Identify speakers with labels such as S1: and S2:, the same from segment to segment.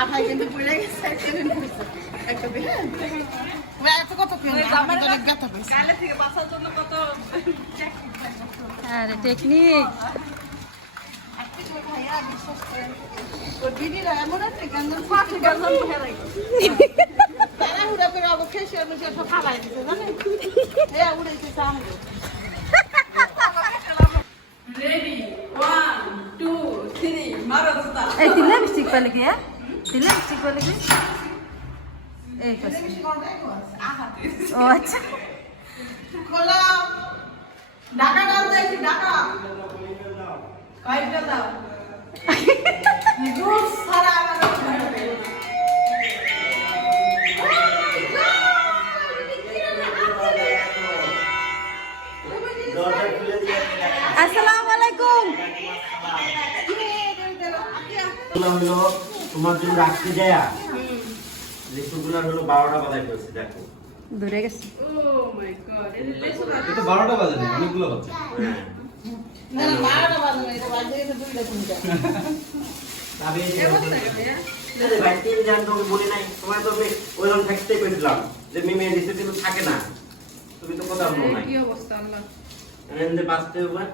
S1: আঠাই কিন্তু পড়ে গেছে একটা দিন পড়ছে। একটা দিন ওই এত কত থেকে বাঁচার জন্য কত
S2: আরে টেকনিক
S1: ভাইয়া বিশ্বাস করেন ওর দিদিরা এমন আছে গাঙ্গন ফাঁকি
S2: তিন লিপস্টিক পেলে কি এই ও আচ্ছা।
S1: খোলা। ঢাকা দাও একটু ঢাকা। কয়েকটা দাও। দুধ
S2: আসসালামু আলাইকুম।
S3: তোমার জন্য রাখতে যায়? লিচুগুলো হলো বারোটা বাজায় ফেলছে দেখো।
S2: দূরে গেছে।
S4: এটা বারোটা বাজে না অনেকগুলো বাজে
S3: থাকে না। তুমি তো কথা বলো নাই।
S1: অবস্থা আল্লাহ?
S3: এনে বাঁচতে হবে।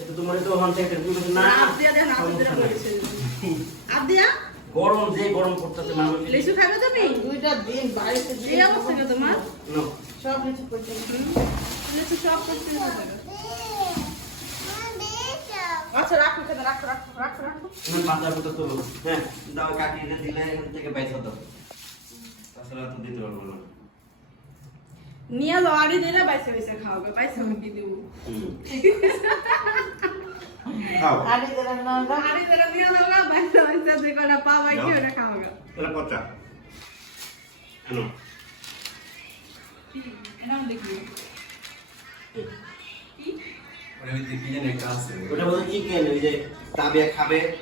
S3: এটা তোমার তো ওখান থেকে না।
S1: আদিয়া
S3: গরম যে গরম করতেছে মানুষ
S1: লিচু খাবে তুমি? দুইটা দিন বাড়িতে এই অবস্থা কে তোমার? সব লিচু পড়ছে। লিচু সব পড়ছে আচ্ছা রাখো খেতে রাখো রাখো রাখো রাখো।
S3: তো হ্যাঁ দাও কাটি এটা দিলে এখান থেকে পয়সা হতো তাছাড়া তো দিতে পারব না।
S1: নিয়ে আড়ি দিলে বাইসে বাইসে খাওয়াবে বাইসে আমি কি দেবো। না নিয়ে বাইসে বাইসে ওটা খাওয়াবে
S3: এটা পচা
S1: দেখি।
S3: ওই যে খাবে।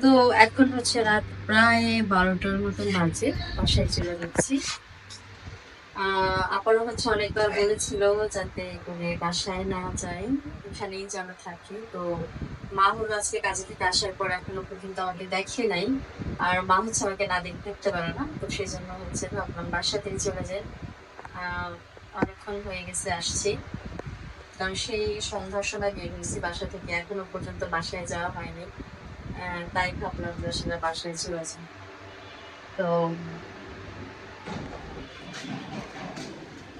S2: তো এখন হচ্ছে রাত প্রায় বারোটার মতন বাজে বাসায় চলে যাচ্ছি। আহ, হচ্ছে অনেকবার বলেছিল যাতে করে বাসায় না যাই। এখানেই যেন থাকি। তো মা হলো আজকে কাজে থেকে আসার পর এখনও পর্যন্ত আমাকে দেখে নাই। আর মা হচ্ছে আমাকে না দেখতে দেখতে পারে না। তো সেই জন্য হচ্ছে ভাবলাম বাসাতেই চলে যাই। অনেকক্ষণ হয়ে গেছে আসছি। কারণ সেই সন্ধ্যার সময় বের হয়েছি বাসা থেকে। এখনও পর্যন্ত বাসায় যাওয়া হয়নি। তাই ভাবলাম যে বাসায় চলে যাই। তো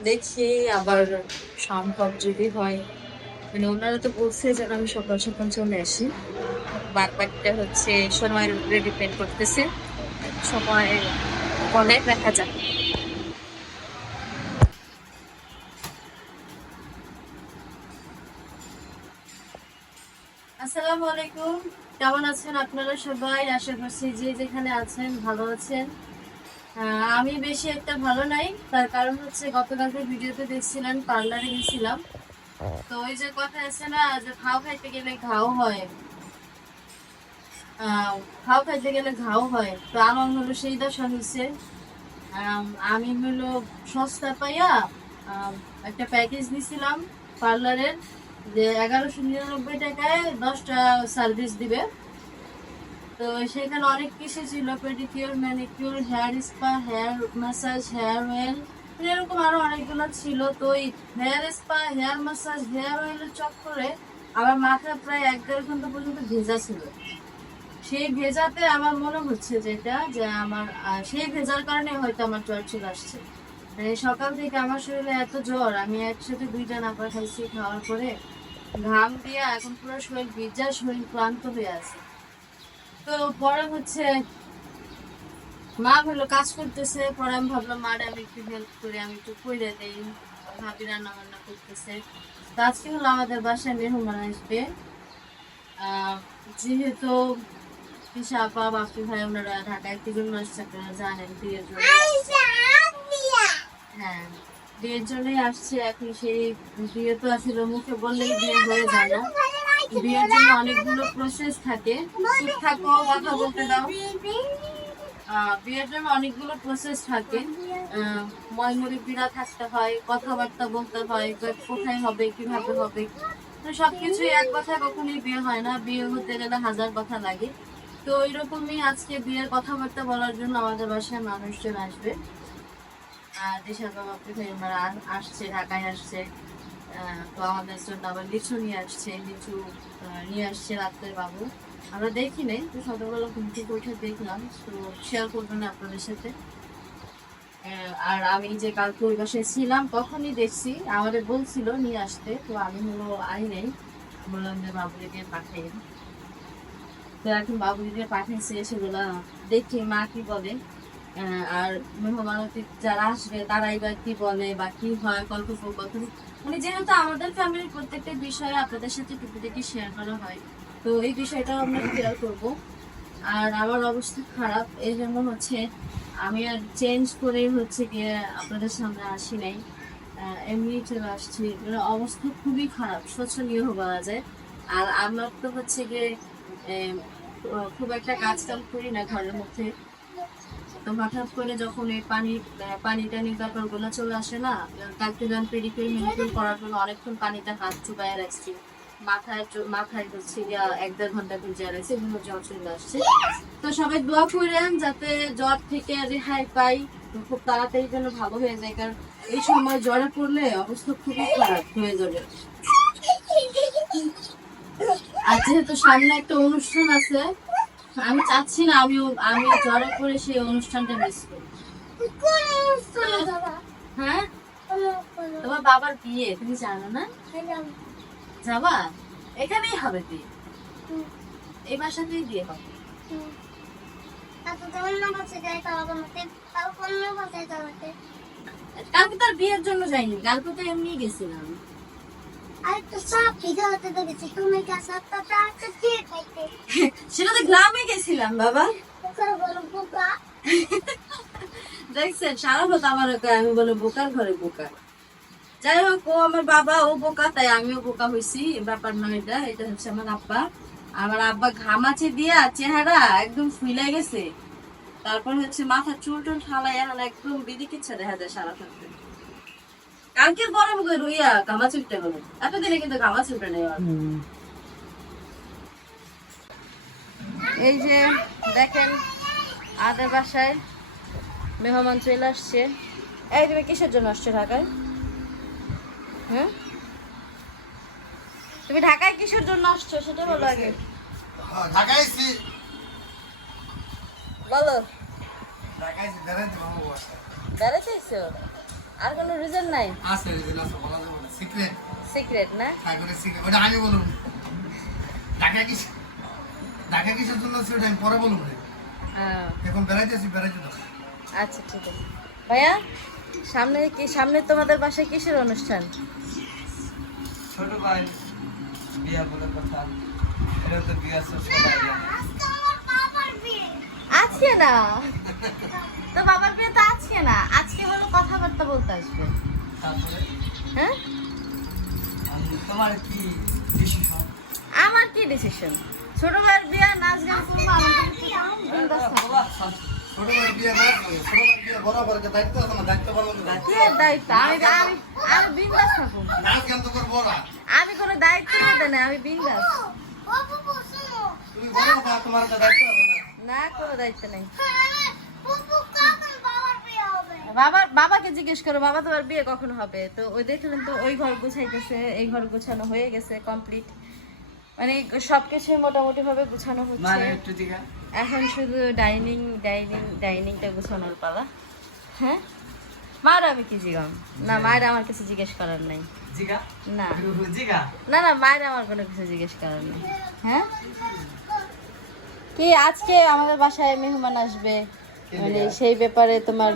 S2: দেখি আবার সম্ভব যদি হয়। মানে ওনারা তো বলছে যেন আমি সকাল সকাল চলে আসি। বাদ হচ্ছে সময়ের উপরে ডিপেন্ড করতেছে। সময় বলে দেখা যাক। আসসালামু আলাইকুম। কেমন আছেন আপনারা সবাই? আশা করছি যে যেখানে আছেন ভালো আছেন। আমি বেশি একটা ভালো নাই। তার কারণ হচ্ছে গতকালকে ভিডিওতে দেখছিলেন পার্লারে গেছিলাম। তো ওই যে কথা আছে না, যে খাও খাইতে গেলে ঘাও হয়। খাও খাইতে গেলে ঘাও হয়। তো আমার হলো সেই দশা হয়েছে আমি হলো সস্তা পাইয়া একটা প্যাকেজ নিছিলাম পার্লারের, যে এগারোশো নিরানব্বই টাকায় দশটা সার্ভিস দিবে। তো সেখানে অনেক কিছু ছিল pedicure manicure hair spa hair massage hair oil এরকম আরও অনেকগুলো ছিল। তো ওই hair spa hair massage hair অয়েলের চক্করে আমার মাথা প্রায় এক দেড় ঘণ্টা পর্যন্ত ভেজা ছিল। সেই ভেজাতে আমার মনে হচ্ছে যেটা, যে আমার সেই ভেজার কারণে হয়তো আমার জ্বর চলে আসছে। মানে সকাল থেকে আমার শরীরে এত জ্বর, আমি একসাথে দুইটা নাপা খাইছি খাওয়ার পরে, ঘাম দিয়ে এখন পুরো শরীর ভিজা, শরীর ক্লান্ত হয়ে আছে। তো পরে হচ্ছে মা হলো কাজ করতেছে পরে আমি ভাবলাম মারে আমি একটু হেল্প করে আমি একটু করে দেই। ভাবি রান্না বান্না করতেছে। তো আজকে হলো আমাদের বাসায় মেহমান আসবে। যেহেতু পিসা আপা বাপি ভাই ওনারা ঢাকায় থেকে আসছে আপনারা জানেন বিয়ের জন্য হ্যাঁ বিয়ের জন্যই আসছে। এখন সেই বিয়ে তো আসলে মুখে বললেই বিয়ে হয়ে যায় না। বিয়ের জন্য অনেকগুলো প্রসেস থাকে। চুপ থাকো কথা বলতে দাও। বিয়ের জন্য অনেকগুলো প্রসেস থাকে। আহ, ময়মুরব্বীরা থাকতে হয় কথাবার্তা বলতে হয় কোথায় হবে কীভাবে হবে। তো সবকিছুই এক কথায় কখনোই বিয়ে হয় না। বিয়ে হতে গেলে হাজার কথা লাগে। তো এরকমই আজকে বিয়ের কথাবার্তা বলার জন্য আমাদের বাসায় মানুষজন আসবে। আর দেশের বাবা আমরা আসছে ঢাকায় আসছে। তো আমাদের জন্য আবার লিচু নিয়ে আসছে লিচু নিয়ে আসছে রাত্রের বাবু। আমরা দেখি নাই, তো সকালবেলা ঘুম থেকে উঠে দেখলাম, তো শেয়ার করব না আপনাদের সাথে। আর আমি যে কালকে ওই বাসায় ছিলাম, তখনই দেখছি, আমাদের বলছিল নিয়ে আসতে, তো আমি হলো আই নাই। বললাম যে বাবুদিকে পাঠাই। তো এখন বাবুদিকে পাঠিয়েছে সেগুলা দেখি মা কি বলে। আর মেহমানতি যারা আসবে, তারাই বা কি বলে বা কি হয় গল্প গল্প মানে যেহেতু আমাদের ফ্যামিলির প্রত্যেকটা বিষয়ে আপনাদের সাথে টুকিটাকি শেয়ার করা হয়, তো এই বিষয়টাও আমরা শেয়ার করব। আর আমার অবস্থা খারাপ, এই জন্য হচ্ছে আমি আর চেঞ্জ করে হচ্ছে গিয়ে আপনাদের সামনে আসি নাই। এমনি চলে আসছি। মানে অবস্থা খুবই খারাপ, শোচনীয় বলা যায়। আর আমার তো হচ্ছে গিয়ে খুব একটা কাজ কাম করি না ঘরের মধ্যে। তো হঠাৎ করে যখন এই পানি পানি টানি ব্যাপারগুলো চলে আসে না করার জন্য অনেকক্ষণ পানিতে হাত রাখছি। মাথায় মাথায় এক দেড় ঘণ্টা এগুলো জ্বর চলে আসছে। তো সবাই দোয়া করেন যাতে জ্বর থেকে রেহাই পাই খুব তাড়াতাড়ি যেন ভালো হয়ে যায়, কারণ এই সময় জ্বরে পড়লে অবস্থা খুবই খারাপ হয়ে যাবে। আর যেহেতু সামনে একটা অনুষ্ঠান আছে আমি চাচ্ছি না আমি আমি জ্বরে করে সেই অনুষ্ঠানটা মিস করি। হ্যাঁ? তোমার বাবার বিয়ে, তুমি জানো না? যাবা? এখানেই হবে বিয়ে। এই বাসাতেই বিয়ে হবে। কালকে তার বিয়ের জন্য যাইনি, কালকে তো এমনি গেছিলাম। সেটা তো গ্রামে গেছিলাম বাবা। দেখছেন সারা কথা আমার আমি বলে বোকার ঘরে বোকা। যাই হোক ও আমার বাবা ও বোকা তাই আমিও বোকা হয়েছি ব্যাপার নয় এটা এটা হচ্ছে আমার আব্বা। আমার আব্বা ঘামাচে দিয়া চেহারা একদম ফুলে গেছে। তারপর হচ্ছে মাথা চুল টুল ঠালাই এখন একদম বিদিকে ইচ্ছা দেখা যায় সারা থাকতে কালকে গরম করে রইয়া ঘামা চুলটা হলো এতদিনে কিন্তু ঘামা চুলটা নেই এই যে দেখেন আদের বাসায় মেহমান চলে আসছে। এই তুমি কিসের জন্য আসছো ঢাকায়? হ্যাঁ? তুমি ঢাকায় কিসের জন্য আসছো সেটা বলো আগে।
S5: ঢাকায়
S2: বলো।
S5: ঢাকায় বেড়াতে
S2: বেড়াতে এসছো? আর কোনো রিজন নাই?
S5: আছে রিজন আছে বলা যাবে না। সিক্রেট
S2: সিক্রেট না?
S5: ঠাকুরের সিক্রেট ওটা আমি বলুন। ঢাকা কিস ঢাকা কিসের জন্য আছে ওটা আমি পরে
S2: বলব
S5: এখন বেড়াইতে আছি বেড়াইতে দাও
S2: আচ্ছা ঠিক আছে। ভাইয়া সামনে কি সামনে তোমাদের বাসায় কিসের অনুষ্ঠান?
S6: ছোট ভাই বিয়া বলে কথা। এটা তো বিয়া সব সবাই জানে।
S2: আজকে না? তো বাবার বিয়ে তো আজকে না আজকে হলো কথাবার্তা বলতে আসবে।
S6: তারপরে?
S2: হ্যাঁ?
S6: আমি তোমার কি ডিসিশন
S2: আমার কি ডিসিশন ছোট ভাইয়ের বিয়ে নাচ গান করব আমি কোনো দায়িত্ব নিতে না আমি বিন্দাস।
S5: না?
S2: কোনো দায়িত্ব নেই। বাবার বাবাকে জিজ্ঞেস করো বাবা তোমার বিয়ে কখন হবে? তো ওই দেখলেন তো ওই ঘর গুছাইতেছে এই ঘর গুছানো হয়ে গেছে কমপ্লিট মানে সবকিছু মোটামুটি ভাবে গুছানো
S6: মানে
S2: হচ্ছে এখন শুধু ডাইনিং ডাইনিং ডাইনিংটা গুছানোর পালা। হ্যাঁ? মার আমি কি জিগাম? না মায়ের আমার কিছু জিজ্ঞেস করার নাই। না। না না মায়ের আমার কোনো কিছু জিজ্ঞেস করার নেই। হ্যাঁ? কি আজকে আমাদের বাসায় মেহমান আসবে। মানে সেই ব্যাপারে তোমার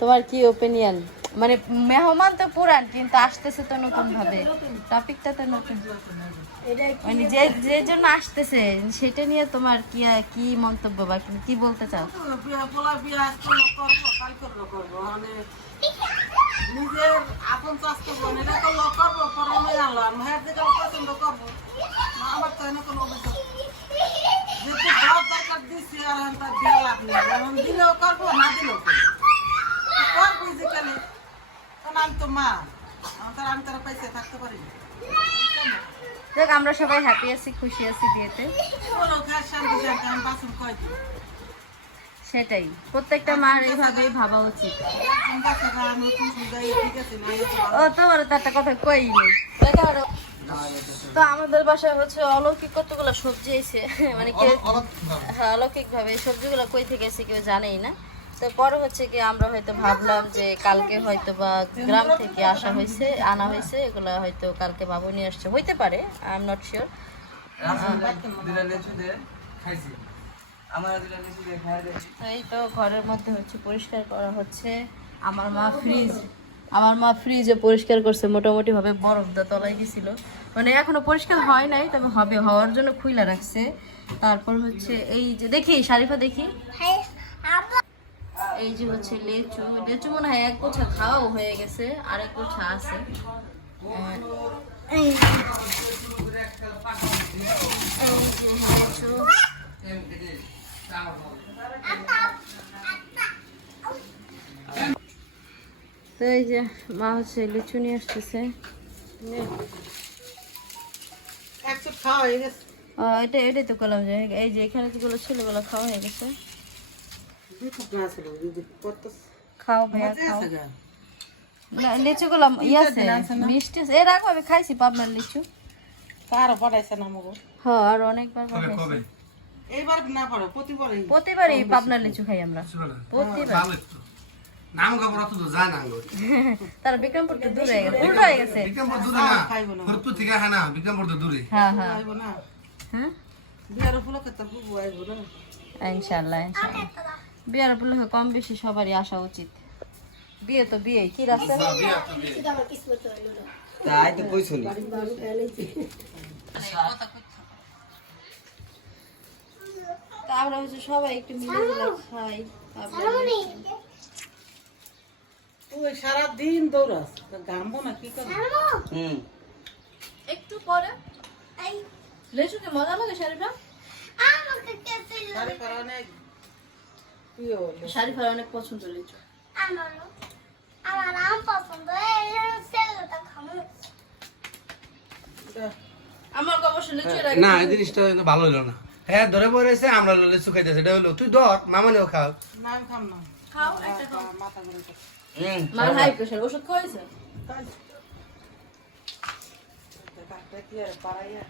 S2: তোমার কি ওপিনিয়ন মানে মেহমান তো পুরান কিন্তু আসতেছে তো নতুন ভাবে টপিকটা তো নতুন। মানে যে যে জন্য আসতেছে সেটা নিয়ে তোমার কি কি মন্তব্য বা কি- কি বলতে চাও
S1: বিয়া পোলা বিয়া আজকে করব কাল করব করব মানে নিজের আপন চাষ করব এটা করল করব পরে নিয়ে আনলো আর মায়ের দিকে পছন্দ করব না, আমার তো এনে কোনো অভিযোগ যেহেতু দেওয়ার দরকার দিচ্ছি আর এখন তার দেওয়া লাভ নেই এখন দিলেও করব না দিলেও করব করব যে কেন কারণ আমি তো মা আমার
S2: সবাই হ্যাপি আছি খুশি আছি বিয়েতে। সেটাই। প্রত্যেকটা মার এইভাবেই ভাবা উচিত।
S1: আছে।
S2: ও তোমার তো একটা কথা কই নেই তো আমাদের বাসায় হচ্ছে অলৌকিক কতগুলো সবজি এসে মানে কি হ্যাঁ অলৌকিক ভাবে। সবজিগুলো কই থেকে এসে কেউ জানেই না। তো পরে হচ্ছে কি আমরা হয়তো ভাবলাম যে কালকে হয়তো বা গ্রাম থেকে আসা হয়েছে আনা হয়েছে এগুলো হয়তো কালকে বাবু নিয়ে আসছে। হইতে পারে আই এম নট শিওর এই তো ঘরের মধ্যে হচ্ছে পরিষ্কার করা হচ্ছে। আমার মা ফ্রিজ আমার মা ফ্রিজে পরিষ্কার করছে মোটামুটি ভাবে বরফ দা তলায় গেছিল। মানে এখনও পরিষ্কার হয় নাই তবে হবে হওয়ার জন্য খুইলা রাখছে। তারপর হচ্ছে এই যে দেখি শারিফা দেখি। এই যে হচ্ছে লেচু লেচু মনে হয় এক গোছা খাওয়াও হয়ে গেছে আর এক গোছা আছে। এই যে লেচু তো এই যে মা হচ্ছে লিচু নিয়ে আসতেছে। এটা এটাই তো করলাম যে এই যে এখানে যেগুলো ছিল ওগুলো খাওয়া হয়ে গেছে
S1: দুই ফুট না ছিল দিদি কত
S2: খাও ভাইয়া খাও।
S1: আছে গা।
S2: না, লিচুগুলো ইয়ে আছে মিষ্টি আছে। এর আগে আমি খাইছি পাবনার লিচু।
S1: কারও পড়াইছে না মগো
S2: হ্যাঁ আর অনেকবার খাইছি
S1: এইবার না পড়ো প্রতিবারই।
S2: প্রতিবারই পাবনার লিচু খাই আমরা। প্রতিবার?
S5: নাম খবর তো যায় না
S2: তার বিক্রমপুর তো দূরে হয়ে গেছে। উল্টো হয়ে গেছে।
S5: বিক্রমপুর দূরে না। ফরিদপুর থেকে হ্যাঁ না বিক্রমপুর তো দূরে।
S2: হ্যাঁ হ্যাঁ।
S1: খাইবো না।
S2: হ্যাঁ?
S1: বিয়ার উপলক্ষে তো বুবু আইবো না।
S2: ইনশাল্লাহ ইনশাল্লাহ। বিয়ের উপলক্ষে কম বেশি সবারই আসা উচিত। বিয়ে তো বিয়ে কি রাস্তা?
S6: তাই তো কইছলি
S2: তা আমরা হচ্ছে সবাই একটু মিলে মিলে খাই
S1: তুই সারাদিন দৌড়াস তা ঘামবো না কি করব?
S6: হুম।
S2: একটু পরে। লেচুকে মজা লাগে শাড়িটা?
S1: শাড়ি পরা অনেক।
S2: শাড়ি ফাড়ি অনেক পছন্দ লেচু
S7: আমার আম পছন্দ এই সেলটা খামু
S2: আমার অবশ্য লেচু
S5: না এই জিনিসটা কিন্তু ভালো হলো না। হ্যাঁ ধরে পড়েছে আমরা লেচু খাইতেছে এটা হলো তুই ধর মামানিও খাও।
S1: না আমি খাম না।
S2: খাও একটা খাও।
S1: মাথা ঘুরে
S6: হুম
S2: মার হাই প্রেশার ওষুধ খাওয়াইছে?
S1: ডাক্তার কি আর পারাইয়া